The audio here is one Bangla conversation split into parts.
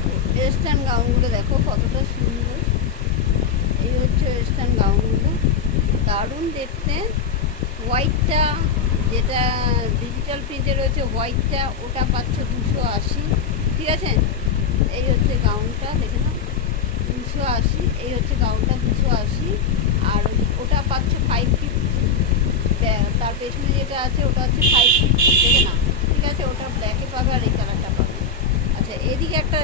দেখো ওয়েস্টার্ন গাউনগুলো দেখো কতটা সুন্দর। এই হচ্ছে ওয়েস্টার্ন গাউনগুলো, দারুণ দেখতে। হোয়াইটটা যেটা ডিজিটাল প্রিন্টে রয়েছে হোয়াইটটা, ওটা পাচ্ছ 280, ঠিক আছে। এই হচ্ছে গাউনটা, দেখে নাও 280। এই হচ্ছে গাউনটা 280, আর ওটা পাচ্ছ 550। তার পেছনে যেটা আছে ওটা হচ্ছে 550, দেখে না, ঠিক আছে। ওটা ব্ল্যাকে পাবে আর এই কালারটা পাবে। আচ্ছা, এদিকে একটা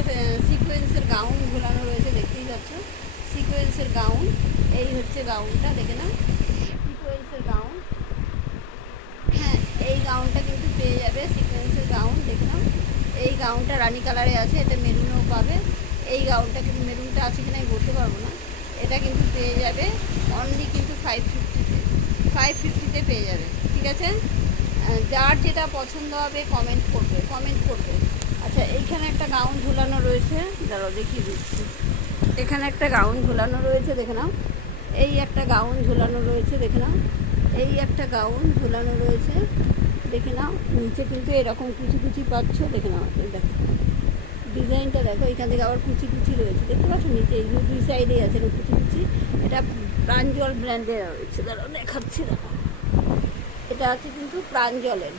সিকোয়েন্সের গাউন ঝোলানো রয়েছে, দেখতেই পাচ্ছ সিকোয়েন্সের গাউন। এই হচ্ছে গাউনটা, দেখে নাও সিকোয়েন্সের গাউন। হ্যাঁ, এই গাউনটা কিন্তু পেয়ে যাবে, সিকোয়েন্সের গাউন, দেখে নাও। এই গাউনটা রানি কালারে আছে, এটা মেরুনও পাবে। এই গাউনটা কিন্তু মেরুনটা আছে কিনা আমি বলতে পারবো না। এটা কিন্তু পেয়ে যাবে অনলি কিন্তু 550 পেয়ে যাবে, ঠিক আছে। যার যেটা পছন্দ হবে কমেন্ট করবে। আচ্ছা, এইখানে একটা গাউন ঝুলানো রয়েছে, দাঁড়াও দেখিয়ে দিচ্ছি। এখানে একটা গাউন ঝুলানো রয়েছে, দেখে নাও। এই একটা গাউন ঝুলানো রয়েছে, দেখে নাও। এই একটা গাউন ঝুলানো রয়েছে, দেখে নাও। নিচে কিন্তু এরকম কুচি পাচ্ছ, দেখে নাও। এই দেখো ডিজাইনটা দেখো, এখান থেকে আবার কুচি রয়েছে, দেখতে পাচ্ছ নিচে এই দুই সাইডেই আছে কুচি। এটা প্রাঞ্জল ব্র্যান্ডের রয়েছে, দাঁড়াও দেখাচ্ছি। দেখো এটা আছে কিন্তু প্রাঞ্জলের।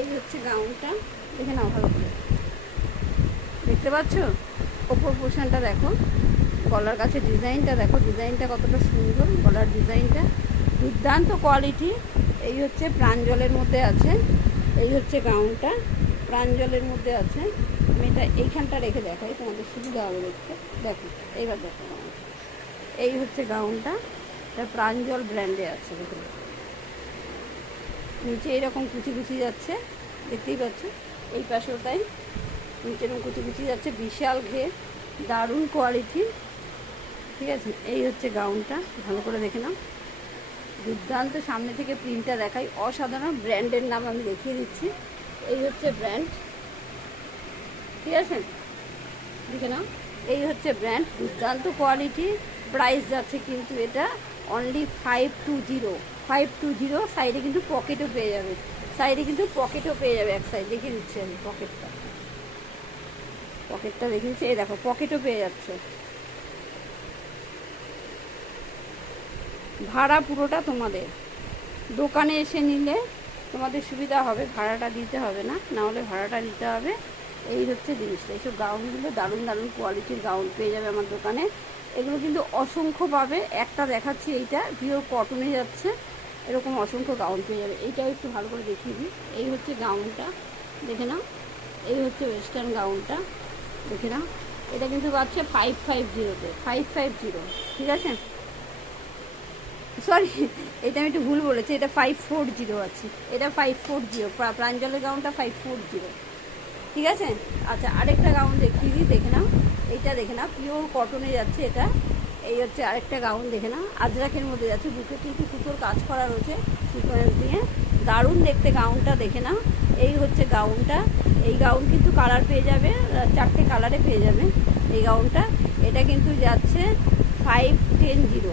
এই হচ্ছে গাউনটা, দেখে নাও ভালো করে, দেখতে পাচ্ছ। ওপর পোর্শনটা দেখো, গলার কাছে ডিজাইনটা দেখো, ডিজাইনটা কতটা সুন্দর, গলার ডিজাইনটা দুর্দান্ত কোয়ালিটি। এই হচ্ছে প্রাঞ্জলের মধ্যে আছে। এই হচ্ছে গাউনটা, প্রাঞ্জলের মধ্যে আছে। আমি এটা এইখানটা রেখে দেখাই, তোমাদের সুবিধা হবে দেখতে। দেখো এইবার দেখো, এই হচ্ছে গাউনটা, এটা প্রাঞ্জল ব্র্যান্ডে আছে। দেখো নিচে এরকম কুচি যাচ্ছে, দেখতেই পাচ্ছ। এই পাশেও তাই, নিচে এরকম কুচি যাচ্ছে, বিশাল ঘের, দারুণ কোয়ালিটি, ঠিক আছে। এই হচ্ছে গাউনটা, ভালো করে দেখে নাও, দুর্দান্ত। সামনে থেকে প্রিন্টটা দেখাই, অসাধারণ। ব্র্যান্ডের নাম আমি দেখিয়ে দিচ্ছি। এই হচ্ছে ব্র্যান্ড, ঠিক আছে, দেখে নাও। এই হচ্ছে ব্র্যান্ড, দুর্দান্ত কোয়ালিটি। প্রাইস যাচ্ছে কিন্তু এটা অনলি 520। সাইডে কিন্তু পকেটও পেয়ে যাবে, এক সাইড দেখিয়ে দিচ্ছি আমি। পকেটটা দেখে দিচ্ছি, এই দেখো পকেটও পেয়ে যাচ্ছে। ভাড়া পুরোটা তোমাদের, দোকানে এসে নিলে তোমাদের সুবিধা হবে, ভাড়াটা দিতে হবে না, নাহলে ভাড়াটা দিতে হবে। এই হচ্ছে জিনিসটা। এইসব গাউনগুলো দারুণ কোয়ালিটির গাউন পেয়ে যাবে আমার দোকানে। এগুলো কিন্তু অসংখ্য পাবে, একটা দেখাচ্ছি, এইটা পিওর কটনে যাচ্ছে, এরকম অসংখ্য গাউন পেয়ে যাবে। এইটাও একটু ভালো করে দেখিয়ে দিই। এই হচ্ছে গাউনটা, দেখে নাও। এই হচ্ছে ওয়েস্টার্ন গাউনটা, দেখে নাও। এটা কিন্তু পাচ্ছে 550-তে, 550, ঠিক আছে। সরি, এটা আমি একটু ভুল বলেছি, এটা 540 আছে। এটা 540, প্রাঞ্জলের গাউনটা 540, ঠিক আছে। আচ্ছা, আরেকটা গাউন দেখিয়ে দিই, দেখে নাও। এইটা দেখে নাও, পিওর কটনে যাচ্ছে এটা। এই হচ্ছে আরেকটা গাউন, দেখে নাও, আজরাকের মধ্যে যাচ্ছে, বুকে কিন্তু সুতোর কাজ করা রয়েছে সিকোয়েন্স দিয়ে, দারুণ দেখতে গাউনটা, দেখে নাও। এই হচ্ছে গাউনটা। এই গাউন কিন্তু কালার পেয়ে যাবে, 4টে কালারে পেয়ে যাবে এই গাউনটা। এটা কিন্তু যাচ্ছে 510,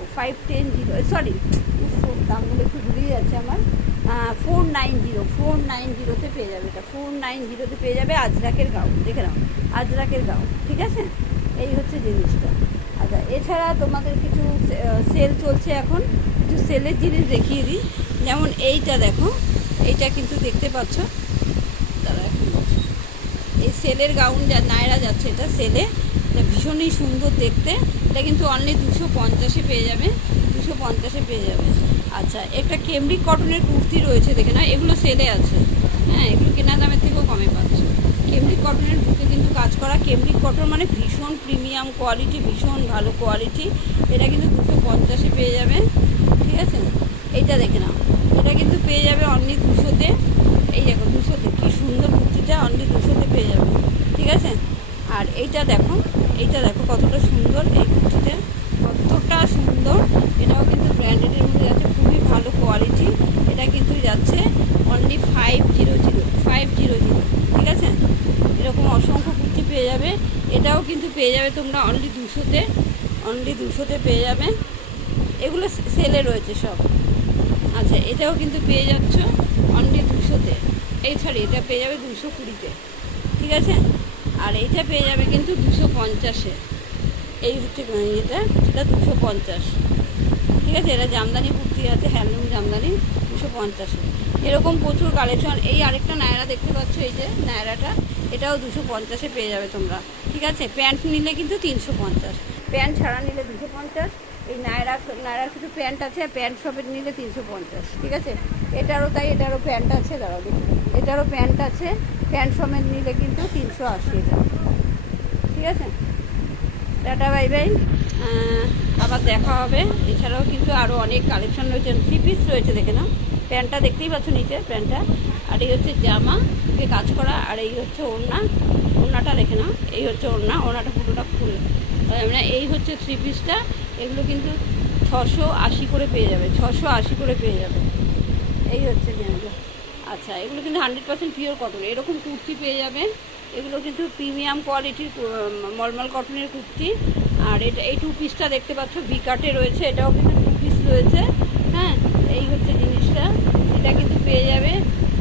সরি দামগুলো একটু ঘুরিয়ে যাচ্ছে আমার। 490-তে পেয়ে যাবে, এটা 490-তে পেয়ে যাবে। আজরাকের গাউন, দেখে নাও, আজরাকের গাউন, ঠিক আছে। এই হচ্ছে জিনিসটা। আচ্ছা, এছাড়া তোমাদের কিছু সেল চলছে এখন, কিছু সেলের জিনিস দেখিয়ে দিই। যেমন এইটা দেখো, এইটা কিন্তু দেখতে পাচ্ছ, তারা এখন এই সেলের গাউন নায়রা যাচ্ছে, এটা সেলে, এটা ভীষণই সুন্দর দেখতে। এটা কিন্তু অনলি 250-এ পেয়ে যাবে, 250-এ পেয়ে যাবে। আচ্ছা, একটা কেমব্রিক কটনের কুর্তি রয়েছে, দেখে না, এগুলো সেলে আছে। হ্যাঁ, এগুলো কেনা দামের থেকেও কমে পাচ্ছ। কেমব্রিক কটনের বুকে কিন্তু কাজ করা, কেমব্রিক কটন মানে ভীষণ প্রিমিয়াম কোয়ালিটি, ভীষণ ভালো কোয়ালিটি। এটা কিন্তু 250-এ পেয়ে যাবে, ঠিক আছে। এইটা দেখে নাও, এটা কিন্তু পেয়ে যাবে অনলি 200-তে। এই দেখো 200-তে, কী সুন্দর কুর্তিটা, অনলি 200-তে পেয়ে যাবে, ঠিক আছে। আর এইটা দেখো কতটা সুন্দর, এই কুর্তিটা কতটা সুন্দর। এটাও কিন্তু ব্র্যান্ডেডের মধ্যে যাচ্ছে, খুবই ভালো কোয়ালিটি। এটা কিন্তু যাচ্ছে অনলি 500, ঠিক আছে। এরকম অসংখ্য কুর্তি পেয়ে যাবে। এটাও কিন্তু পেয়ে যাবে তোমরা অনলি 200-তে পেয়ে যাবে। এগুলো সেলে রয়েছে সব। আচ্ছা, এটাও কিন্তু পেয়ে যাচ্ছ অনলি 200-তে। এই সরি, এটা পেয়ে যাবে 220-তে, ঠিক আছে। আর এইটা পেয়ে যাবে কিন্তু 250-এ। এই হচ্ছে এটা, সেটা 250। ঠিক আছে, এটা জামদানি কুর্তি আছে, হ্যান্ডলুম জামদানি, 250-এ। এরকম প্রচুর কালেকশন। এই আরেকটা নায়রা দেখতে পাচ্ছ, এই যে নায়রাটা, এটাও 250-এ পেয়ে যাবে তোমরা। ঠিক আছে, প্যান্ট নিলে কিন্তু 350, প্যান্ট ছাড়া নিলে 250। এই নায়রার কিছু প্যান্ট আছে, প্যান্ট সবের নিলে 350। ঠিক আছে, এটারও তাই, এটারও প্যান্ট আছে, দাঁড়াও দেখি, এটারও প্যান্ট আছে, প্যান্ট সমেত নিলে কিন্তু 380 এটা। ঠিক আছে, টাটা বাই বাই, আবার দেখা হবে। এছাড়াও কিন্তু আরও অনেক কালেকশন রয়েছে, 3 পিস রয়েছে, দেখে নাও। প্যান্টটা দেখতেই পাচ্ছ নিচে, প্যান্টটা। আর এই হচ্ছে জামা দিয়ে কাজ করা, আর এই হচ্ছে ওড়নাটা দেখে নাও। এই হচ্ছে ওড়নাটা পুরোটা ফুল, মানে এই হচ্ছে 3 পিসটা। এগুলো কিন্তু 680 করে পেয়ে যাবে, 680 করে পেয়ে যাবে। এই হচ্ছে জিনিসগুলো। আচ্ছা, এগুলো কিন্তু 100% পিওর কটন, এরকম কুর্তি পেয়ে যাবে। এগুলো কিন্তু প্রিমিয়াম কোয়ালিটির মলমল কটনের কুর্তি। আর এটা এই 2 পিসটা দেখতে পাচ্ছ, ভিকাটে রয়েছে, এটাও কিন্তু 2 পিস রয়েছে। হ্যাঁ, এই হচ্ছে জিনিসটা, এটা কিন্তু পেয়ে যাবে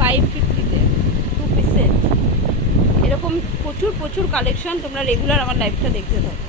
550-তে 2 পিস সেট। এরকম প্রচুর প্রচুর কালেকশন, তোমরা রেগুলার আমার লাইভটা দেখতে থাকো।